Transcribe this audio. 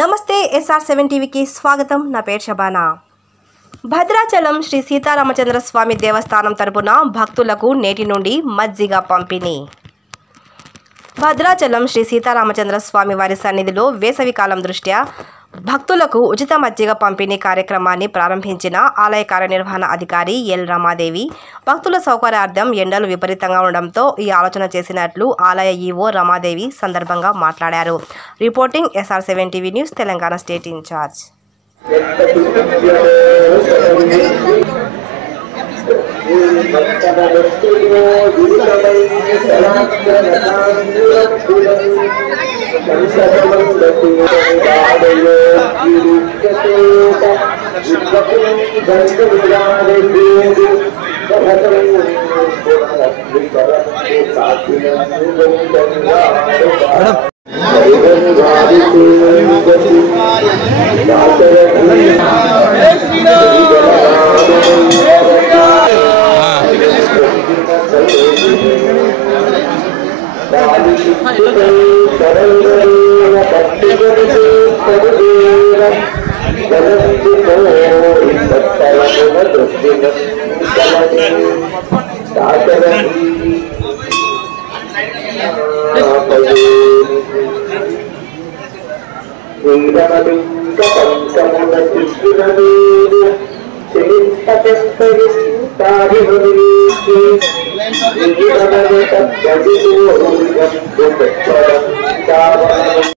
నమస్తే SR7 టీవీకి స్వాగతం. నా పేరు శబానా. భద్రాచలం శ్రీ సీతారామచంద్ర స్వామి దేవస్థానం తరపున భక్తులకు నేటి నుండి మజ్జిగ పంపిణీ. భద్రాచలం శ్రీ సీతారామచంద్ర స్వామి వారి సన్నిధిలో వేసవి కాలం దృష్ట్యా భక్తులకు ఉచిత మజ్జిగ పంపిణీ కార్యక్రమాన్ని ప్రారంభించిన ఆలయ కార్యనిర్వహణ అధికారి ఎల్ రమాదేవి భక్తుల సౌకర్యార్థం ఎండలు విపరీతంగా ఉండడంతో ఈ ఆలోచన చేసినట్లు ఆలయ ఈవో రమాదేవి సందర్భంగా మాట్లాడారు. Reporting SR7 TV news, Telangana state incharge.